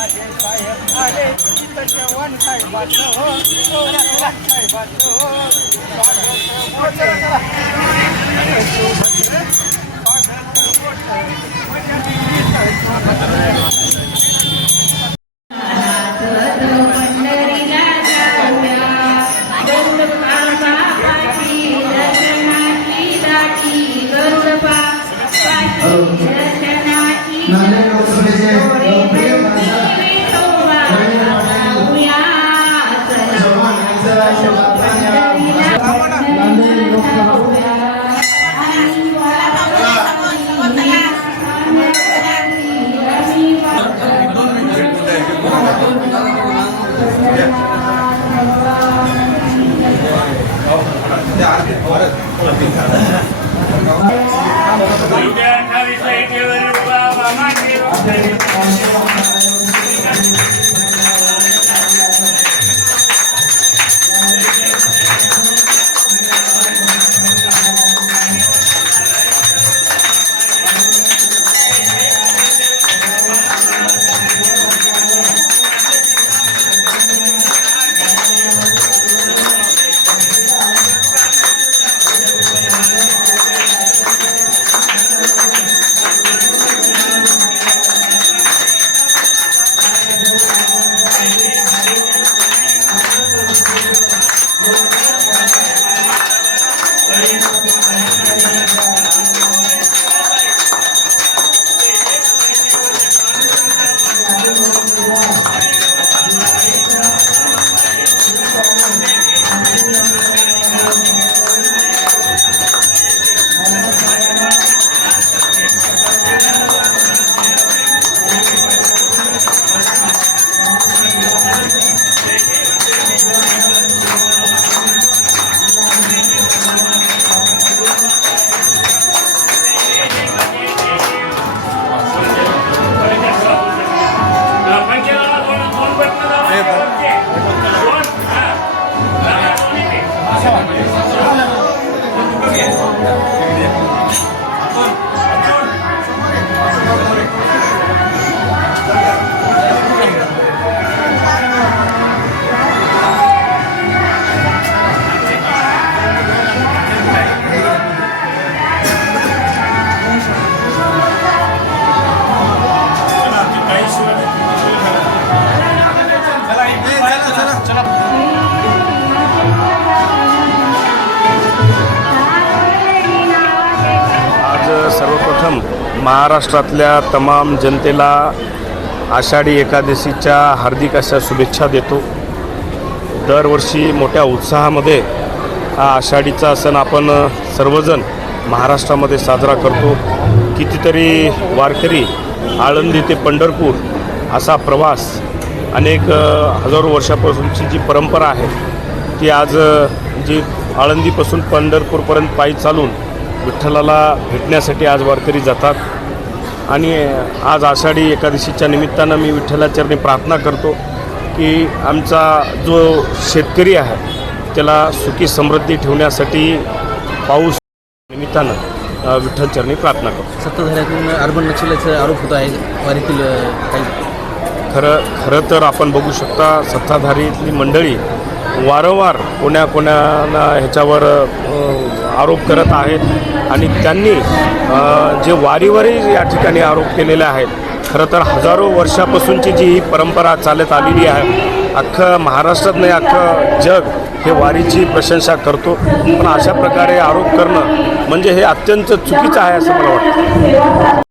माझे साहेब आले तिथं जवान साहेबाचं हो जवान साहेबाचं हो सर्वप्रथम महाराष्ट्रातल्या तमाम जनतेला आषाढी एकादशीच्या हार्दिक अशा शुभेच्छा देतो। दरवर्षी मोठ्या उत्साहामध्ये हा आषाढीचा सण आपण सर्वजण महाराष्ट्रामध्ये साजरा करतो। कितीतरी वारकरी आळंदी ते पंढरपूर असा प्रवास अनेक हजारो वर्षापासूनची जी परंपरा आहे ती आज जी आळंदीपासून पंढरपूरपर्यंत पायी चालून विठ्ठलाला भेटण्यासाठी आज वारकरी जातात। आणि आज आषाढी एकादशीच्या निमित्तानं मी विठ्ठलाचरणी प्रार्थना करतो की आमचा जो शेतकरी आहे त्याला सुखी समृद्धी ठेवण्यासाठी पाऊस निमित्तानं विठ्ठलचरणी प्रार्थना करतो। सत्ताधाऱ्यातून अर्बन नक्षलाचा आरोप होत आहे वारीतील काही खरं तर आपण बघू शकता सत्ताधारीतली मंडळी वारंवार कोणाला ह्याच्यावर आरोप करत आहेत आणि त्यांनी जे वारीवरही या ठिकाणी आरोप केलेले आहेत। खरं तर हजारो वर्षापासूनची जी ही परंपरा चालत आलेली आहे, अख्खं महाराष्ट्रात नाही अख्खं जग हे वारीची प्रशंसा करतो, पण अशा प्रकारे आरोप करणं म्हणजे हे अत्यंत चुकीचं आहे असं मला वाटतं।